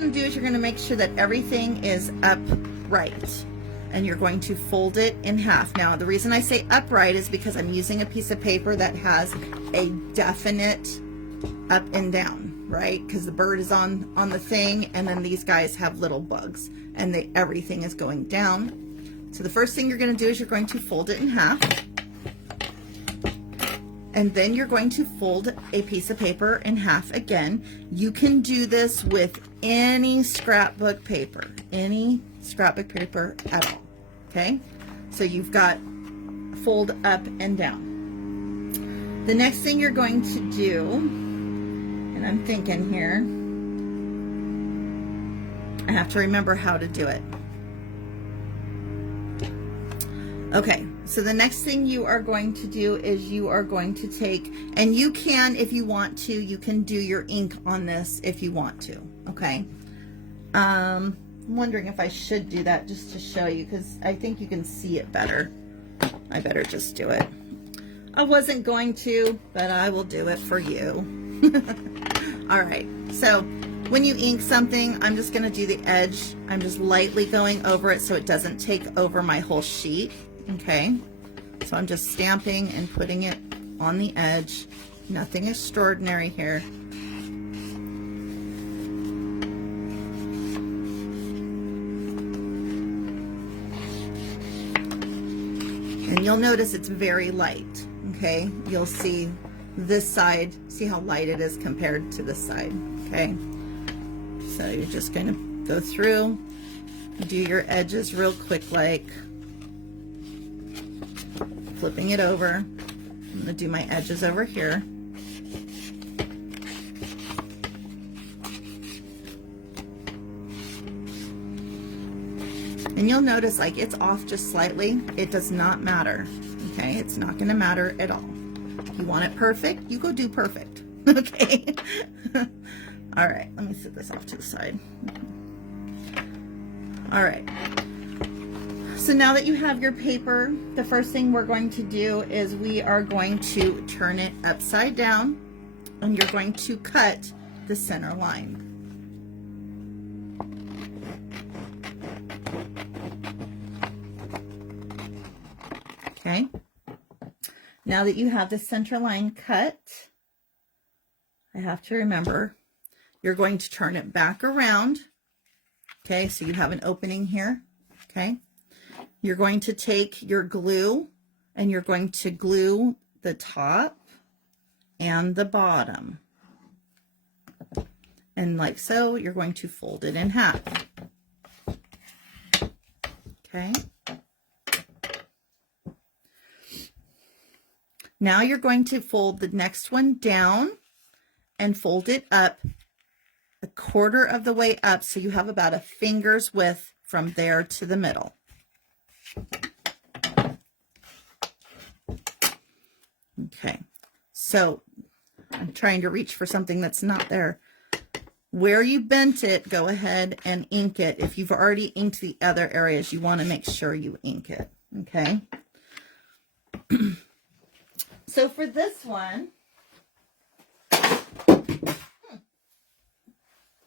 going to do is you're going to make sure that everything is upright, and you're going to fold it in half. Now, the reason I say upright is because I'm using a piece of paper that has a definite up and down, right? Because the bird is on the thing, and then these guys have little bugs, and everything is going down. So the first thing you're going to do is you're going to fold it in half, and then you're going to fold a piece of paper in half again. You can do this with any scrapbook paper at all, okay? So you've got fold up and down. The next thing you're going to do, and I'm thinking here, I have to remember how to do it. Okay, so the next thing you are going to do is you are going to take, and you can, if you want to, you can do your ink on this if you want to, okay? I'm wondering if I should do that just to show you, because I think you can see it better. I better just do it. I wasn't going to, but I will do it for you. All right, so when you ink something, I'm just going to do the edge. I'm just lightly going over it so it doesn't take over my whole sheet. Okay, so I'm just stamping and putting it on the edge. Nothing extraordinary here. And you'll notice it's very light, okay? You'll see this side, see how light it is compared to this side, okay? So you're just gonna go through, do your edges real quick, like flipping it over. I'm gonna do my edges over here. And you'll notice like it's off just slightly. It does not matter, okay? It's not gonna matter at all. If you want it perfect, you go do perfect, okay? All right, let me set this off to the side. All right. So now that you have your paper, the first thing we're going to do is we are going to turn it upside down, and you're going to cut the center line. Okay. Now that you have the center line cut, I have to remember, you're going to turn it back around. Okay, so you have an opening here. Okay. You're going to take your glue and you're going to glue the top and the bottom. And like so, you're going to fold it in half. Okay. Now you're going to fold the next one down and fold it up a quarter of the way up, so you have about a finger's width from there to the middle. Okay, so I'm trying to reach for something that's not there. Where you bent it, go ahead and ink it. If you've already inked the other areas, you want to make sure you ink it, okay? So for this one,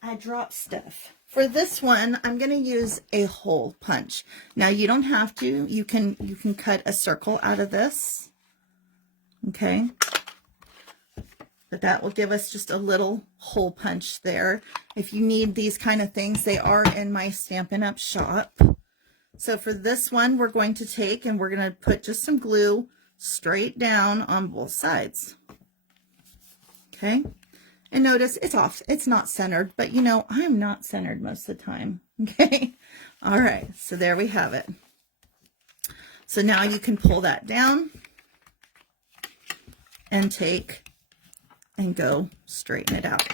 I dropped stuff. For this one, I'm going to use a hole punch. Now you don't have to. You can cut a circle out of this. Okay? But that will give us just a little hole punch there. If you need these kind of things, they are in my Stampin' Up! Shop. So for this one, we're going to take and we're going to put just some glue straight down on both sides. Okay? And notice it's off. It's not centered, but you know, I'm not centered most of the time. Okay. All right. So there we have it. So now you can pull that down and take and go straighten it out.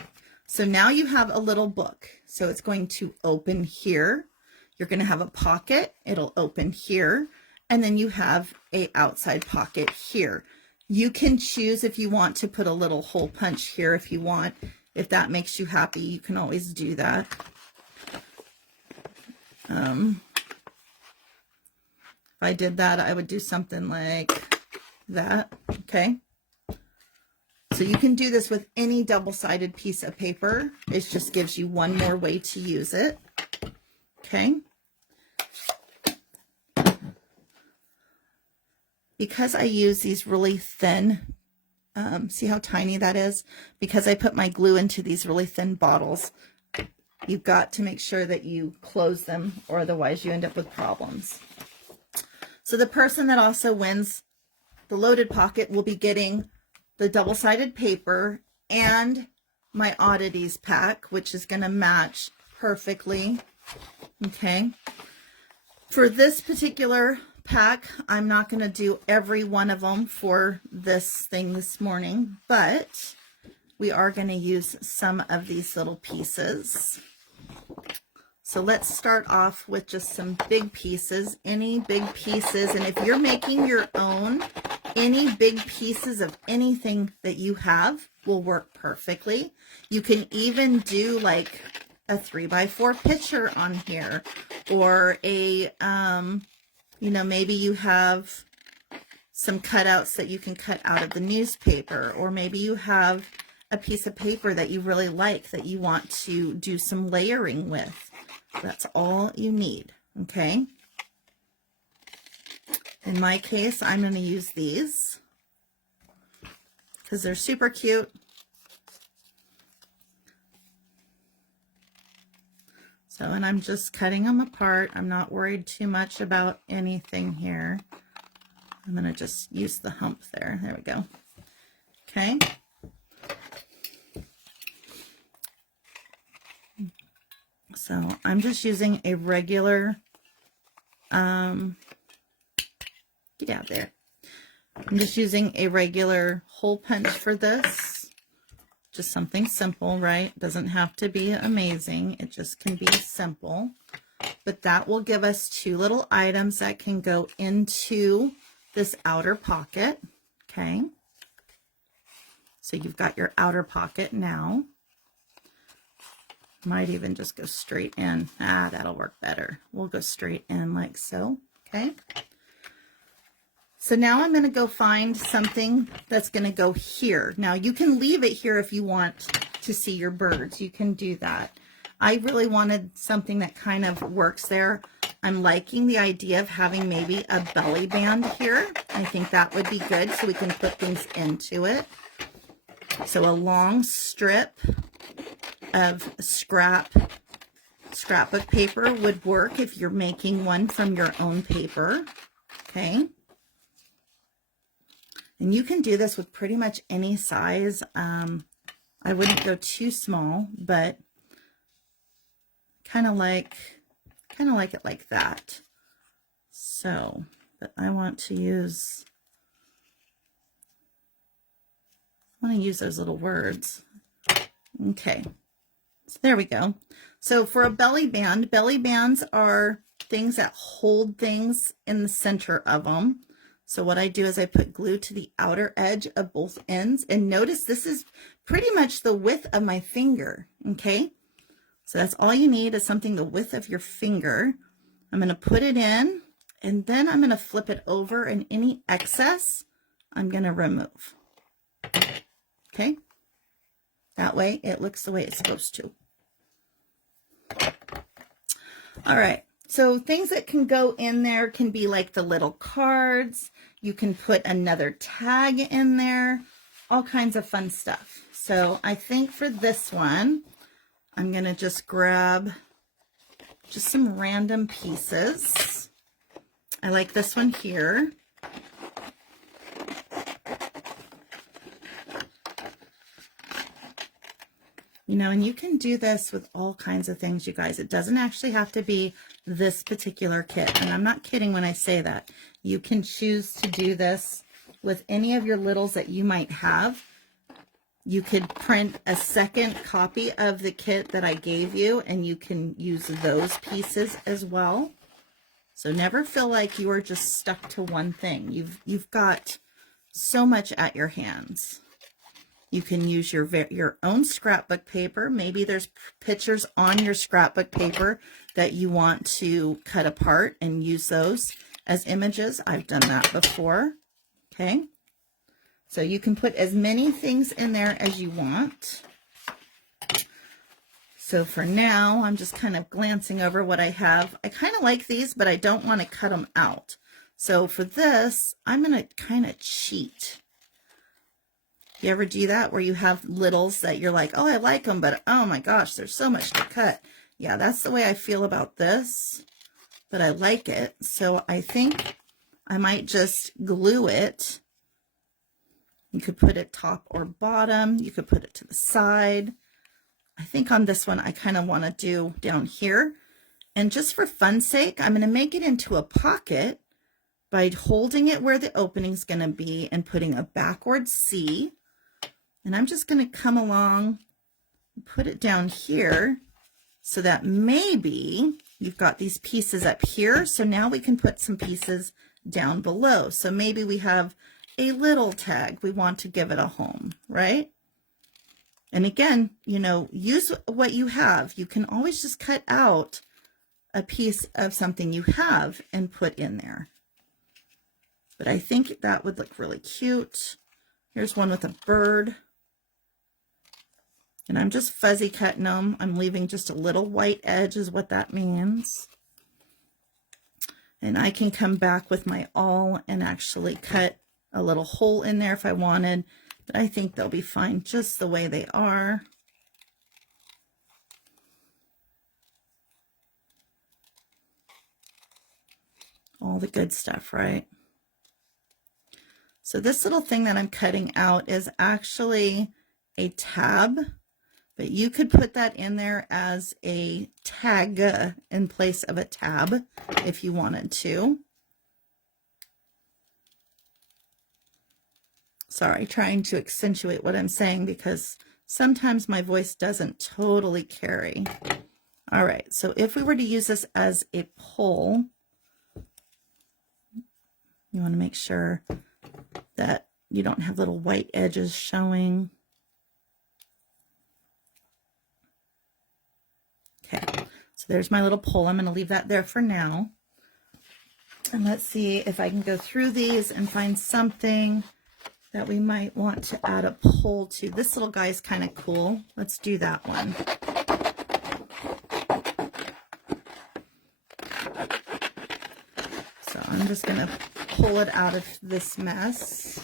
So now you have a little book. So it's going to open here. You're going to have a pocket. It'll open here. And then you have a outside pocket here. You can choose if you want to put a little hole punch here if you want. If that makes you happy, you can always do that. If I did that, I would do something like that, okay? So you can do this with any double-sided piece of paper. It just gives you one more way to use it. Okay. Because I use these really thin, see how tiny that is? Because I put my glue into these really thin bottles, you've got to make sure that you close them, or otherwise you end up with problems. So the person that also wins the loaded pocket will be getting the double-sided paper and my oddities pack, which is going to match perfectly. Okay. For this particular pack, I'm not going to do every one of them for this thing this morning, but we are going to use some of these little pieces. So let's start off with just some big pieces, any big pieces. And if you're making your own, any big pieces of anything that you have will work perfectly. You can even do like a 3x4 picture on here, or a, you know, maybe you have some cutouts that you can cut out of the newspaper, or maybe you have a piece of paper that you really like that you want to do some layering with. That's all you need, okay? In my case, I'm going to use these because they're super cute. So, and I'm just cutting them apart. I'm not worried too much about anything here. I'm going to just use the hump there. There we go. Okay. So I'm just using a regular, get out there. I'm just using a regular hole punch for this. Just something simple, right? Doesn't have to be amazing. It just can be simple. But that will give us two little items that can go into this outer pocket. Okay. So you've got your outer pocket now. Might even just go straight in. That'll work better. We'll go straight in like so. Okay. So now I'm going to go find something that's going to go here. Now you can leave it here if you want to see your birds. You can do that. I really wanted something that kind of works there. I'm liking the idea of having maybe a belly band here. I think that would be good so we can put things into it. So a long strip of scrapbook paper would work if you're making one from your own paper. Okay. And you can do this with pretty much any size. I wouldn't go too small, but kind of like it like that. So, but I want to use those little words. Okay. So there we go. So for a belly band, belly bands are things that hold things in the center of them. So what I do is I put glue to the outer edge of both ends, and notice this is pretty much the width of my finger, okay? So that's all you need is something the width of your finger. I'm going to put it in, and then I'm going to flip it over, and any excess I'm going to remove, okay? That way it looks the way it's supposed to. All right. So things that can go in there can be like the little cards. You can put another tag in there, all kinds of fun stuff. So I think for this one, I'm going to just grab just some random pieces. I like this one here. You know, and you can do this with all kinds of things, you guys. It doesn't actually have to be this particular kit. And I'm not kidding when I say that. You can choose to do this with any of your littles that you might have. You could print a second copy of the kit that I gave you, and you can use those pieces as well. So never feel like you are just stuck to one thing. You've got so much at your hands. You can use your own scrapbook paper. Maybe there's pictures on your scrapbook paper that you want to cut apart and use those as images. I've done that before. Okay. So you can put as many things in there as you want. So for now, I'm just kind of glancing over what I have. I kind of like these, but I don't want to cut them out. So for this, I'm going to kind of cheat. You ever do that where you have littles that you're like, oh, I like them, but oh my gosh, there's so much to cut. Yeah, that's the way I feel about this, but I like it. So I think I might just glue it. You could put it top or bottom. You could put it to the side. I think on this one, I kind of want to do down here. And just for fun's sake, I'm going to make it into a pocket by holding it where the opening's going to be and putting a backward C. And I'm just going to come along and put it down here so that maybe you've got these pieces up here. So now we can put some pieces down below. So maybe we have a little tag. We want to give it a home, right? And again, you know, use what you have. You can always just cut out a piece of something you have and put in there. But I think that would look really cute. Here's one with a bird. And I'm just fuzzy cutting them. I'm leaving just a little white edge is what that means. And I can come back with my awl and actually cut a little hole in there if I wanted. But I think they'll be fine just the way they are. All the good stuff, right? So this little thing that I'm cutting out is actually a tab, but you could put that in there as a tag in place of a tab if you wanted to. Sorry, trying to accentuate what I'm saying because sometimes my voice doesn't totally carry. All right, so if we were to use this as a pole, you want to make sure that you don't have little white edges showing. Okay, so there's my little pole. I'm going to leave that there for now. And let's see if I can go through these and find something that we might want to add a pole to. This little guy is kind of cool. Let's do that one. So I'm just going to pull it out of this mess.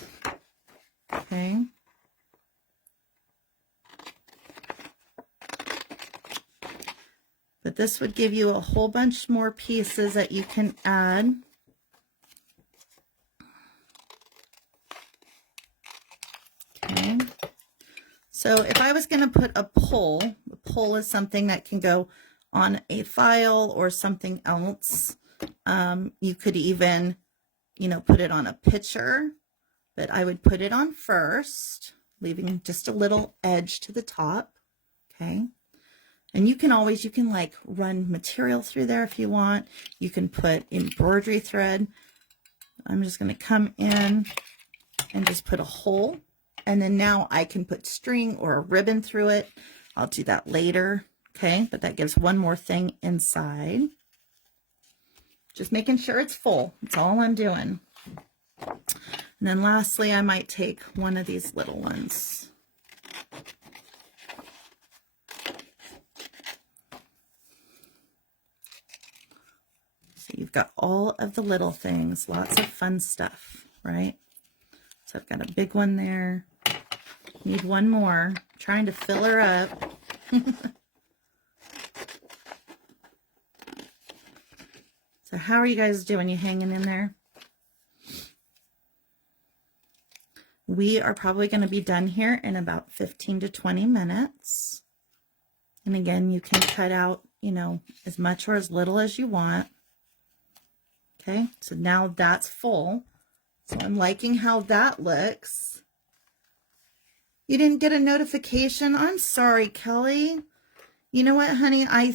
Okay. But this would give you a whole bunch more pieces that you can add. Okay. So if I was going to put a pole is something that can go on a file or something else. You could even, you know, put it on a picture, but I would put it on first, leaving just a little edge to the top. Okay. And you can always, you can like run material through there if you want. You can put embroidery thread. I'm just going to come in and just put a hole. And then now I can put string or a ribbon through it. I'll do that later. Okay. But that gives one more thing inside. Just making sure it's full. That's all I'm doing. And then lastly, I might take one of these little ones. So you've got all of the little things, lots of fun stuff, right? So I've got a big one there. Need one more. I'm trying to fill her up. So how are you guys doing? You hanging in there? We are probably going to be done here in about 15 to 20 minutes. And again, you can cut out, you know, as much or as little as you want. Okay, so now that's full. So I'm liking how that looks. You didn't get a notification? I'm sorry, Kelly. You know what, honey? I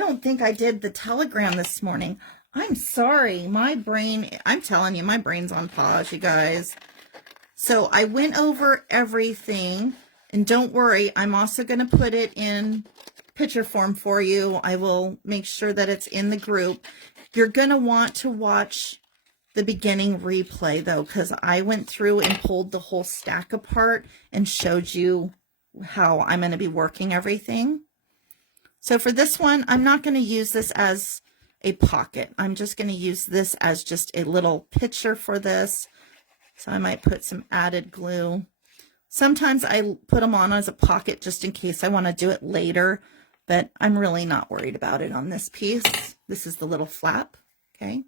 don't think I did the telegram this morning. I'm sorry. My brain, I'm telling you, my brain's on pause, you guys. So I went over everything. And don't worry, I'm also going to put it in picture form for you. I will make sure that it's in the group. You're going to want to watch the beginning replay though, because I went through and pulled the whole stack apart and showed you how I'm going to be working everything. So for this one, I'm not going to use this as a pocket. I'm just going to use this as just a little picture for this. So I might put some added glue. Sometimes I put them on as a pocket just in case I want to do it later, but I'm really not worried about it on this piece. This is the little flap, okay?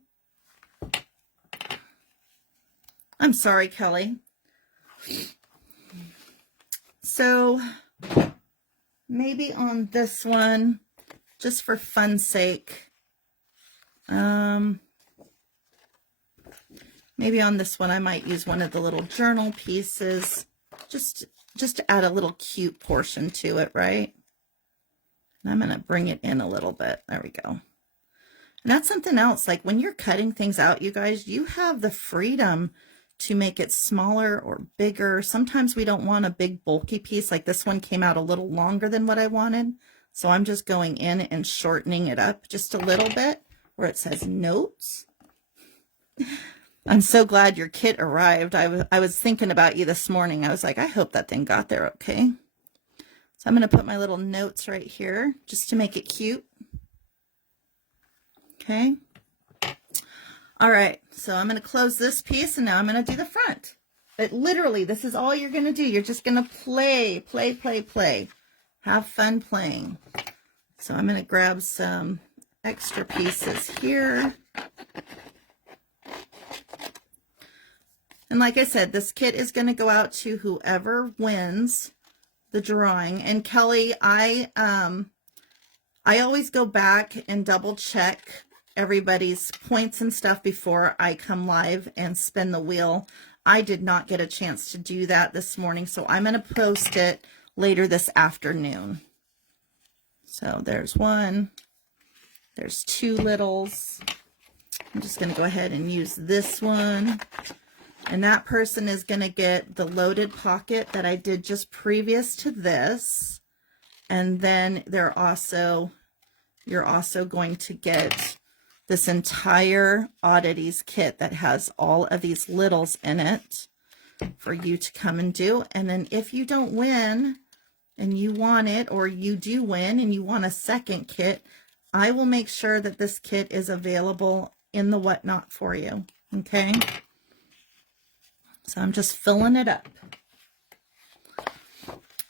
I'm sorry, Kelly. So maybe on this one, just for fun's sake, maybe on this one I might use one of the little journal pieces, just to add a little cute portion to it, right? And I'm going to bring it in a little bit. There we go. And that's something else. Like when you're cutting things out, you guys, you have the freedom to make it smaller or bigger. Sometimes we don't want a big bulky piece. Like this one came out a little longer than what I wanted. So I'm just going in and shortening it up just a little bit where it says notes. I'm so glad your kit arrived. I was thinking about you this morning. I was like, I hope that thing got there okay. So I'm going to put my little notes right here just to make it cute. Okay. All right, so I'm going to close this piece and now I'm going to do the front. But literally, this is all you're going to do. You're just going to play. Have fun playing. So I'm going to grab some extra pieces here. And like I said, this kit is going to go out to whoever wins the drawing. And Kelly, I always go back and double check everybody's points and stuff before I come live and spin the wheel. I did not get a chance to do that this morning, so I'm going to post it later this afternoon. So there's one, there's two littles. I'm just going to go ahead and use this one. And that person is going to get the loaded pocket that I did just previous to this. And then you're also going to get this entire Oddities kit that has all of these littles in it for you to come and do. And then if you don't win and you want it, or you do win and you want a second kit, I will make sure that this kit is available in the whatnot for you. Okay. So I'm just filling it up.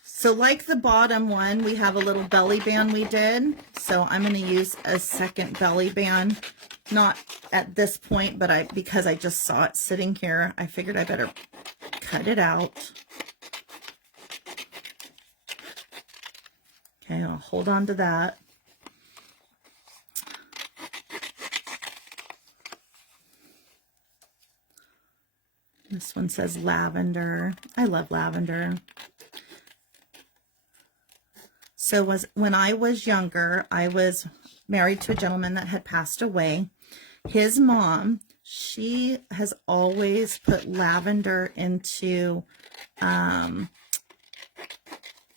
So like the bottom one, we have a little belly band we did. So I'm going to use a second belly band, not at this point, but because I just saw it sitting here, I figured I better cut it out. Okay, I'll hold on to that. This one says lavender. I love lavender. So when I was younger, I was married to a gentleman that had passed away. His mom, she has always put lavender into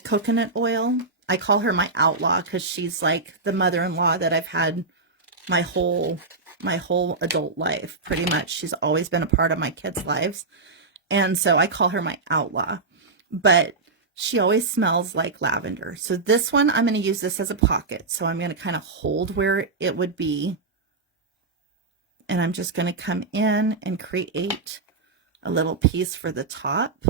coconut oil. I call her my outlaw because she's like the mother-in-law that I've had my whole adult life. Pretty much, she's always been a part of my kids' lives. And so I call her my outlaw. But she always smells like lavender. So this one, I'm going to use this as a pocket. So I'm going to kind of hold where it would be. And I'm just going to come in and create a little piece for the top.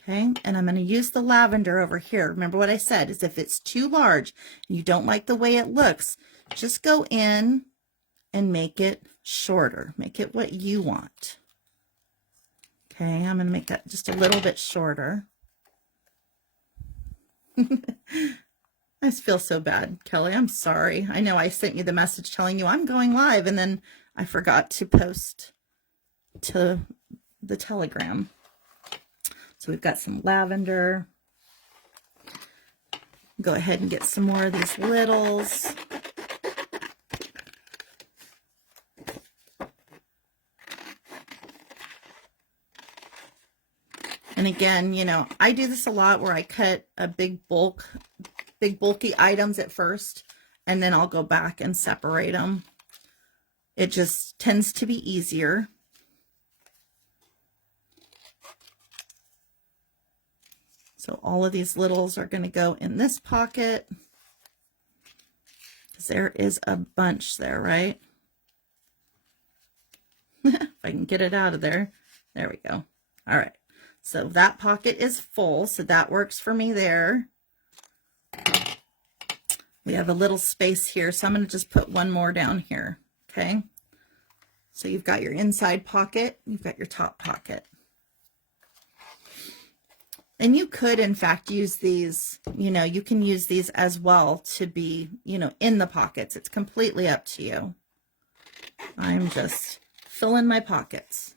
Okay. And I'm going to use the lavender over here. Remember what I said is if it's too large and you don't like the way it looks, just go in and make it shorter. Make it what you want. Okay, I'm going to make that just a little bit shorter. I just feel so bad, Kelly. I'm sorry. I know I sent you the message telling you I'm going live, and then I forgot to post to the Telegram. So we've got some lavender. Go ahead and get some more of these littles. And again, you know, I do this a lot where I cut a big bulky items at first, and then I'll go back and separate them. It just tends to be easier. So all of these littles are going to go in this pocket, because there is a bunch there, right? If I can get it out of there. There we go. All right. So that pocket is full, so that works for me there. We have a little space here, so I'm going to just put one more down here, okay? So you've got your inside pocket, you've got your top pocket. And you could, in fact, use these, you know, you can use these as well to be, you know, in the pockets. It's completely up to you. I'm just filling my pockets.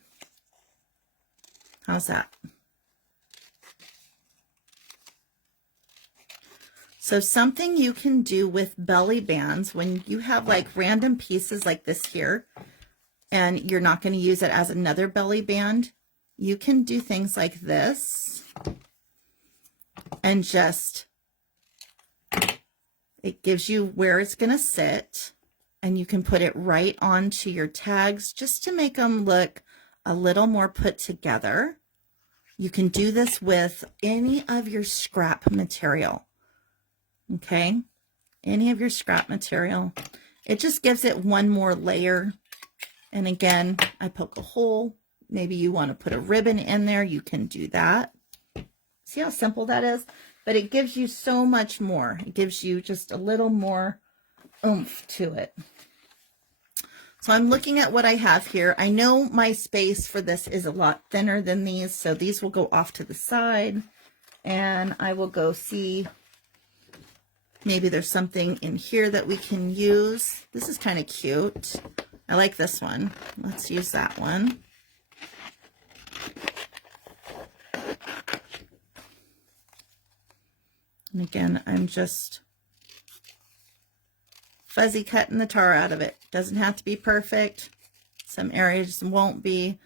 How's that? So something you can do with belly bands when you have like random pieces like this here, and you're not going to use it as another belly band, you can do things like this. And just, it gives you where it's going to sit, and you can put it right onto your tags just to make them look a little more put together. You can do this with any of your scrap material, okay? Any of your scrap material. It just gives it one more layer. And again, I poke a hole. Maybe you want to put a ribbon in there. You can do that. See how simple that is? But it gives you so much more. It gives you just a little more oomph to it. So I'm looking at what I have here. I know my space for this is a lot thinner than these, so these will go off to the side. And I will go see, maybe there's something in here that we can use. This is kind of cute. I like this one. Let's use that one. And again, I'm just fuzzy cutting the tar out of it. Doesn't have to be perfect. Some areas won't be.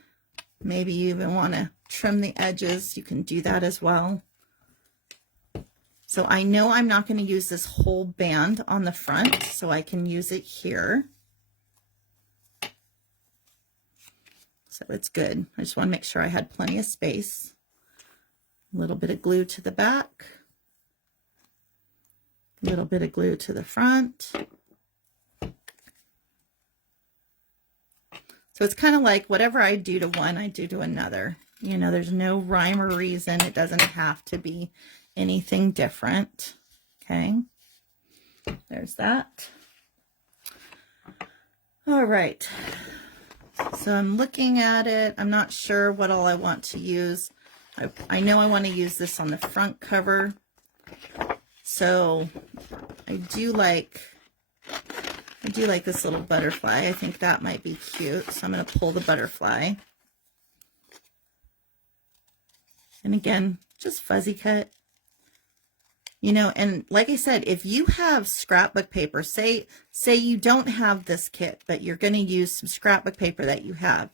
Maybe you even want to trim the edges. You can do that as well. So I know I'm not going to use this whole band on the front, so I can use it here. So it's good. I just want to make sure I had plenty of space. A little bit of glue to the back. A little bit of glue to the front. So it's kind of like whatever I do to one, I do to another. You know, there's no rhyme or reason. It doesn't have to be anything different. Okay. There's that. All right. So I'm looking at it. I'm not sure what all I want to use. I know I want to use this on the front cover. So I do like this little butterfly. I think that might be cute. So I'm going to pull the butterfly. And again, just fuzzy cut. You know, and like I said, if you have scrapbook paper, say you don't have this kit, but you're going to use some scrapbook paper that you have.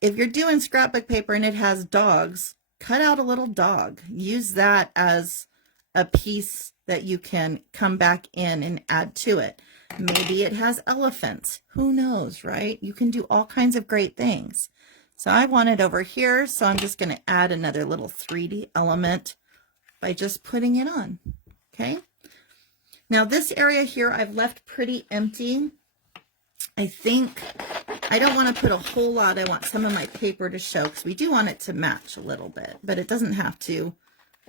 If you're doing scrapbook paper and it has dogs, cut out a little dog. Use that as a piece that you can come back in and add to it. Maybe it has elephants. Who knows, right? You can do all kinds of great things. So I want it over here, so I'm just going to add another little 3D element by just putting it on. Okay. Now this area here I've left pretty empty. I think I don't want to put a whole lot. I want some of my paper to show, because we do want it to match a little bit, but it doesn't have to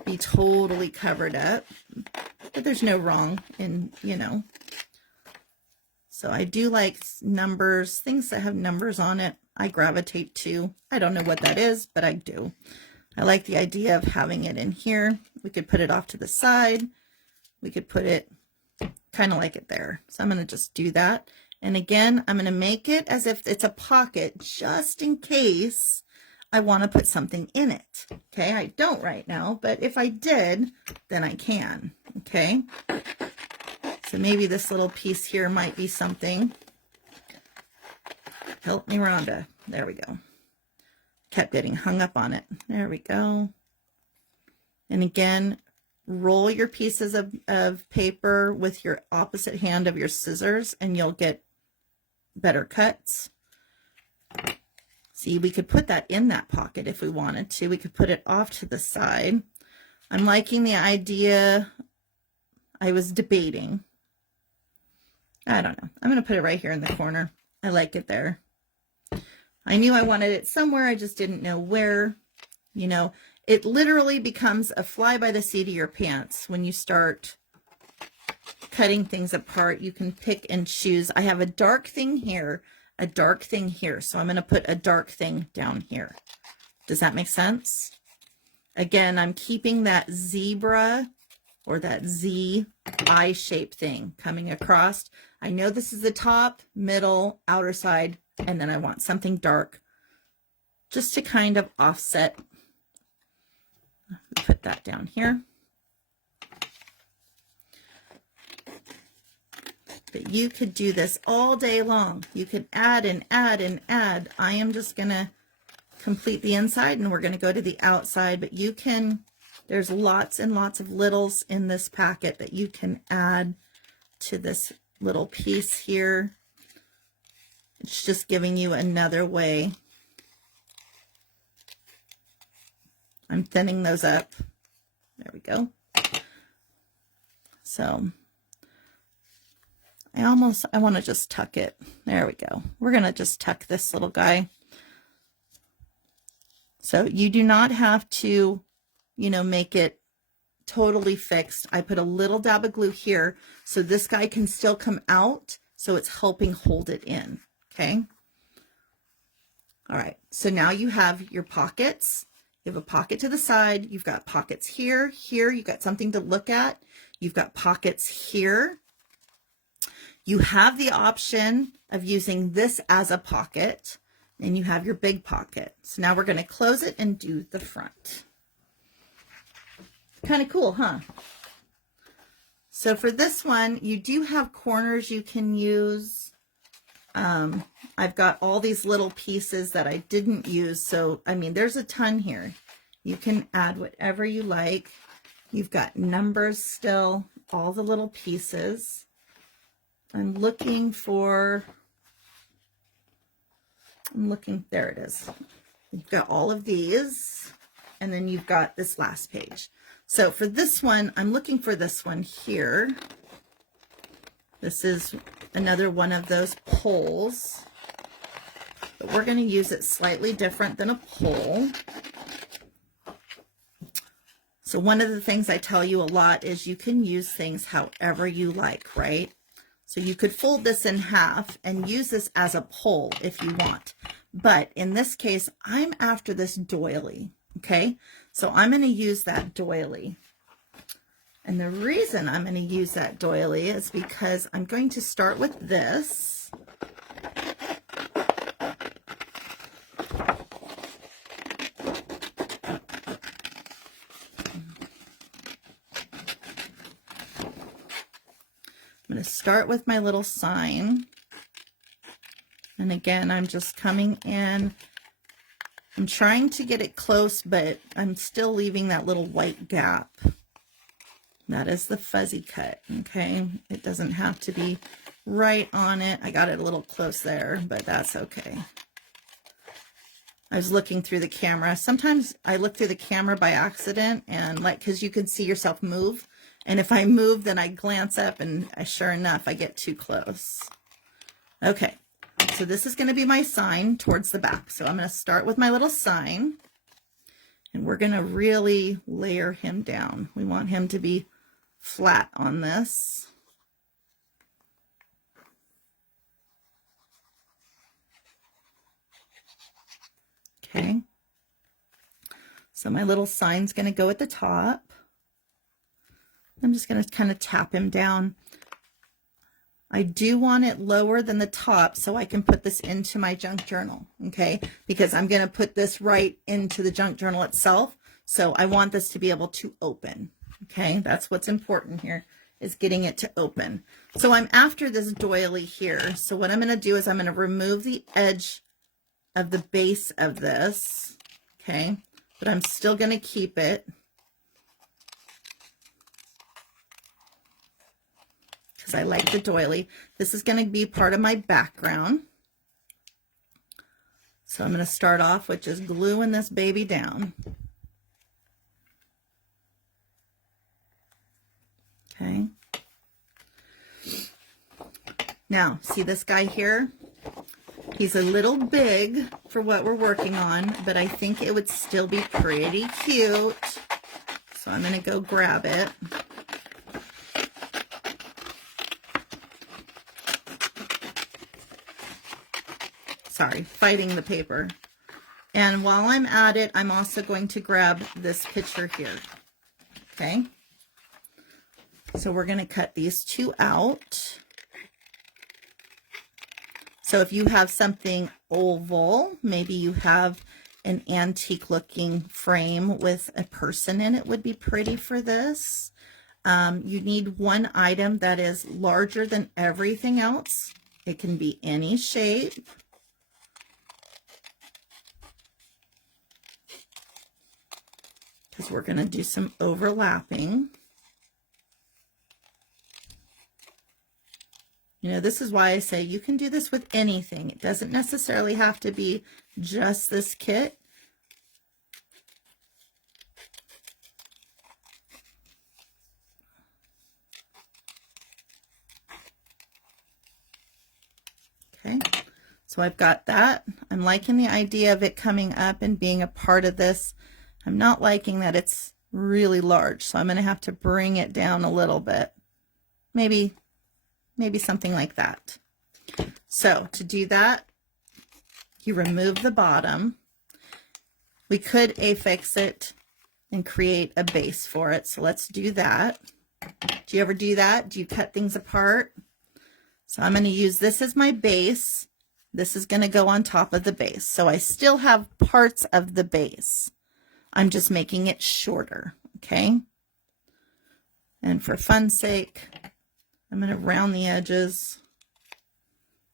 be totally covered up. But there's no wrong in, you know. So I do like numbers, things that have numbers on it. I gravitate to. I don't know what that is, but I do. I like the idea of having it in here. We could put it off to the side. We could put it kind of like it there. So I'm going to just do that. And again, I'm going to make it as if it's a pocket just in case I want to put something in it. Okay, I don't right now, but if I did, then I can. Okay, so maybe this little piece here might be something. Help me, Rhonda. There we go. Kept getting hung up on it. There we go. And again, roll your pieces of paper with your opposite hand of your scissors, and you'll get better cuts. See, we could put that in that pocket if we wanted to. We could put it off to the side. I'm liking the idea. I was debating. I don't know. I'm going to put it right here in the corner. I like it there. I knew I wanted it somewhere. I just didn't know where. You know, it literally becomes a fly by the seat of your pants when you start cutting things apart. You can pick and choose. I have a dark thing here, a dark thing here. So I'm going to put a dark thing down here. Does that make sense? Again, I'm keeping that zebra or that Z eye shape thing coming across. I know this is the top, middle, outer side, and then I want something dark just to kind of offset. Put that down here. But you could do this all day long. You could add and add and add. I am just going to complete the inside and we're going to go to the outside, but you can, there's lots and lots of littles in this packet that you can add to this little piece here. It's just giving you another way. I'm thinning those up. There we go. So I want to just tuck it. There we go. We're going to just tuck this little guy. So you do not have to, you know, make it totally fixed. I put a little dab of glue here so this guy can still come out. So it's helping hold it in. Okay. All right. So now you have your pockets. You have a pocket to the side. You've got pockets here, here. You've got something to look at. You've got pockets here. You have the option of using this as a pocket, and you have your big pocket. So now we're going to close it and do the front. Kind of cool, huh? So for this one, you do have corners you can use. I've got all these little pieces that I didn't use. So, I mean, there's a ton here. You can add whatever you like. You've got numbers still, all the little pieces. I'm looking, there it is. You've got all of these, and then you've got this last page. So for this one, I'm looking for this one here. This is another one of those poles, but we're going to use it slightly different than a pole. So one of the things I tell you a lot is you can use things however you like, right? So you could fold this in half and use this as a pole if you want. But in this case, I'm after this doily, okay? So I'm going to use that doily. And the reason I'm going to use that doily is because I'm going to start with this. I'm going to start with my little sign. And again, I'm just coming in. I'm trying to get it close, but I'm still leaving that little white gap. That is the fuzzy cut, okay? It doesn't have to be right on it. I got it a little close there, but that's okay. I was looking through the camera. Sometimes I look through the camera by accident, and like, because you can see yourself move. And if I move, then I glance up, and sure enough, I get too close. Okay, so this is going to be my sign towards the back. So I'm going to start with my little sign, and we're going to really layer him down. We want him to be flat on this. Okay, so my little sign's going to go at the top. I'm just going to kind of tap him down. I do want it lower than the top so I can put this into my junk journal, okay? Because I'm going to put this right into the junk journal itself. So I want this to be able to open, okay? That's what's important here, is getting it to open. So I'm after this doily here. So what I'm going to do is I'm going to remove the edge of the base of this, okay? But I'm still going to keep it, because I like the doily. This is going to be part of my background. So I'm going to start off with just gluing this baby down. Okay. Now, see this guy here? He's a little big for what we're working on, but I think it would still be pretty cute. So I'm going to go grab it. Sorry, fighting the paper. And while I'm at it, I'm also going to grab this picture here. Okay. So we're going to cut these two out. So if you have something oval, maybe you have an antique looking frame with a person in it, would be pretty for this. You need one item that is larger than everything else. It can be any shape. Because we're going to do some overlapping. You know, this is why I say you can do this with anything. It doesn't necessarily have to be just this kit. Okay, so I've got that. I'm liking the idea of it coming up and being a part of this. I'm not liking that it's really large, so I'm going to have to bring it down a little bit. Maybe something like that. So to do that, you remove the bottom. We could affix it and create a base for it. So let's do that. Do you ever do that? Do you cut things apart? So I'm going to use this as my base. This is going to go on top of the base. So I still have parts of the base. I'm just making it shorter. Okay. And for fun's sake, I'm going to round the edges,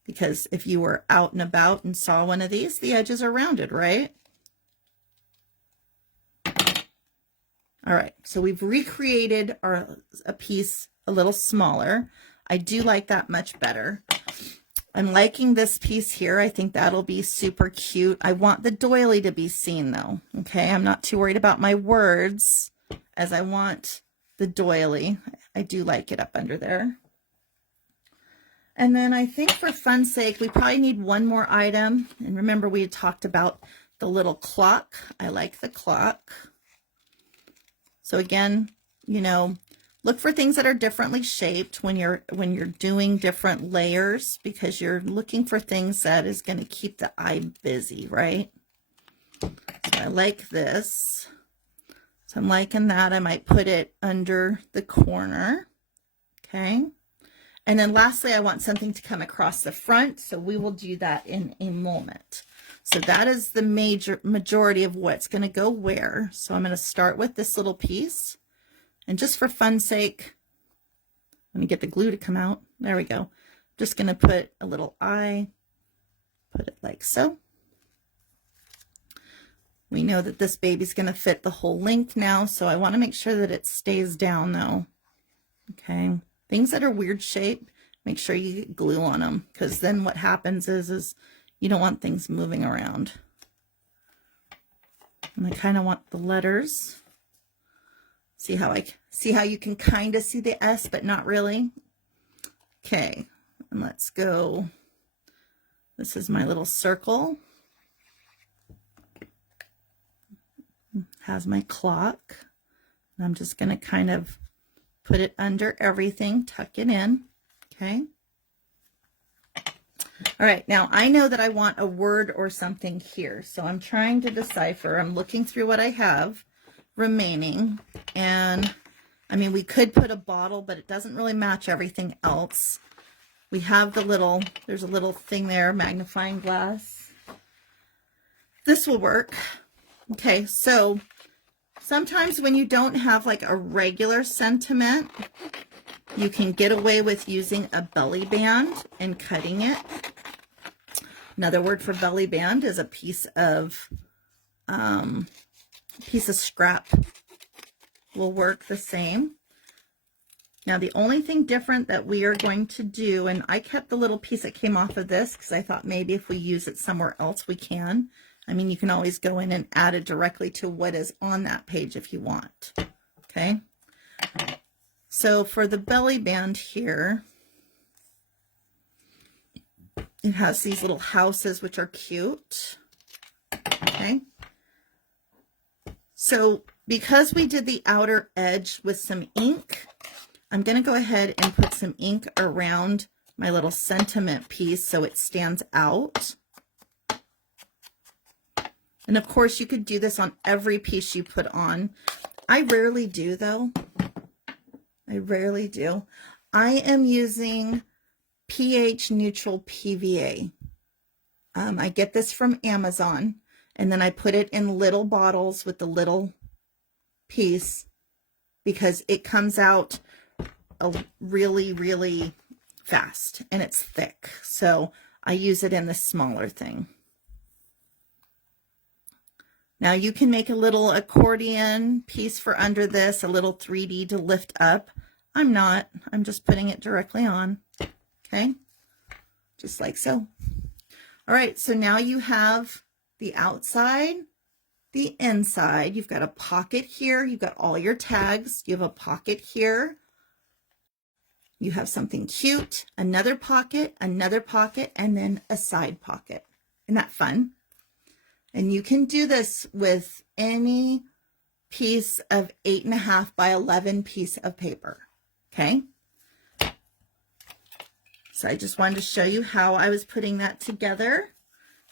because if you were out and about and saw one of these, the edges are rounded, right? All right, so we've recreated a piece a little smaller. I do like that much better. I'm liking this piece here. I think that'll be super cute. I want the doily to be seen though, okay? I'm not too worried about my words, as I want the doily. I do like it up under there. And then I think for fun's sake, we probably need one more item. And remember, we had talked about the little clock. I like the clock. So again, you know, look for things that are differently shaped when you're doing different layers, because you're looking for things that is going to keep the eye busy, right? So I like this. So I'm liking that. I might put it under the corner. Okay. And then lastly, I want something to come across the front, so we will do that in a moment. So that is the majority of what's going to go where. So I'm going to start with this little piece, and just for fun's sake, let me get the glue to come out. There we go. I'm just going to put a little eye, put it like so. We know that this baby's going to fit the whole length now, so I want to make sure that it stays down though. Okay. Things that are weird shape, make sure you get glue on them, because then what happens is you don't want things moving around. And I kind of want the letters. See how you can kind of see the S, but not really. Okay, and let's go. This is my little circle. It has my clock. And I'm just going to kind of put it under everything, tuck it in, okay? All right, now I know that I want a word or something here, so I'm trying to decipher. I'm looking through what I have remaining, and I mean, we could put a bottle, but it doesn't really match everything else. We have there's a little thing there, magnifying glass. This will work. Okay, so sometimes when you don't have like a regular sentiment, you can get away with using a belly band and cutting it. Another word for belly band is a piece of scrap will work the same. Now the only thing different that we are going to do, and I kept the little piece that came off of this because I thought maybe if we use it somewhere else we can. I mean, you can always go in and add it directly to what is on that page if you want. Okay. So for the belly band here, it has these little houses which are cute. Okay. So because we did the outer edge with some ink, I'm going to go ahead and put some ink around my little sentiment piece so it stands out. And of course you could do this on every piece you put on. I rarely do though. I rarely do. I am using pH neutral PVA. I get this from Amazon, and then I put it in little bottles with the little piece because it comes out really, really fast and it's thick. So I use it in the smaller thing. Now you can make a little accordion piece for under this, a little 3D to lift up. I'm not. I'm just putting it directly on. Okay, just like so. All right, so now you have the outside, the inside. You've got a pocket here. You've got all your tags. You have a pocket here. You have something cute, another pocket, and then a side pocket. Isn't that fun? And you can do this with any piece of 8.5 by 11 piece of paper. Okay. So I just wanted to show you how I was putting that together.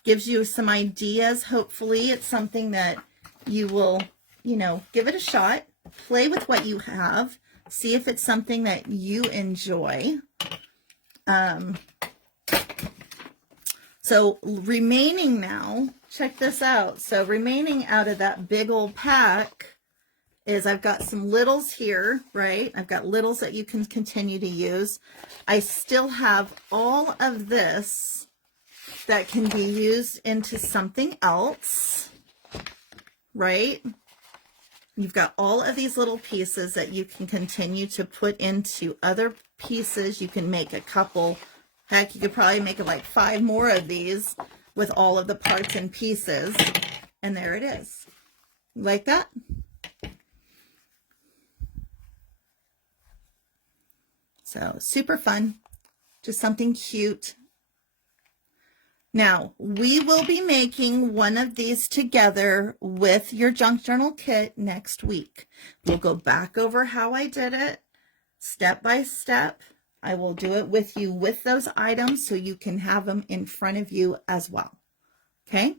Gives you some ideas. Hopefully it's something that you will, you know, give it a shot. Play with what you have. See if it's something that you enjoy. So remaining now, check this out. So remaining out of that big old pack is I've got some littles here, right? I've got littles that you can continue to use. I still have all of this that can be used into something else, right? You've got all of these little pieces that you can continue to put into other pieces. You can make a couple, heck, you could probably make like 5 more of these with all of the parts and pieces. And there it is. Like that? So super fun, just something cute. Now, we will be making one of these together with your junk journal kit next week. We'll go back over how I did it, step by step. I will do it with you with those items so you can have them in front of you as well. Okay?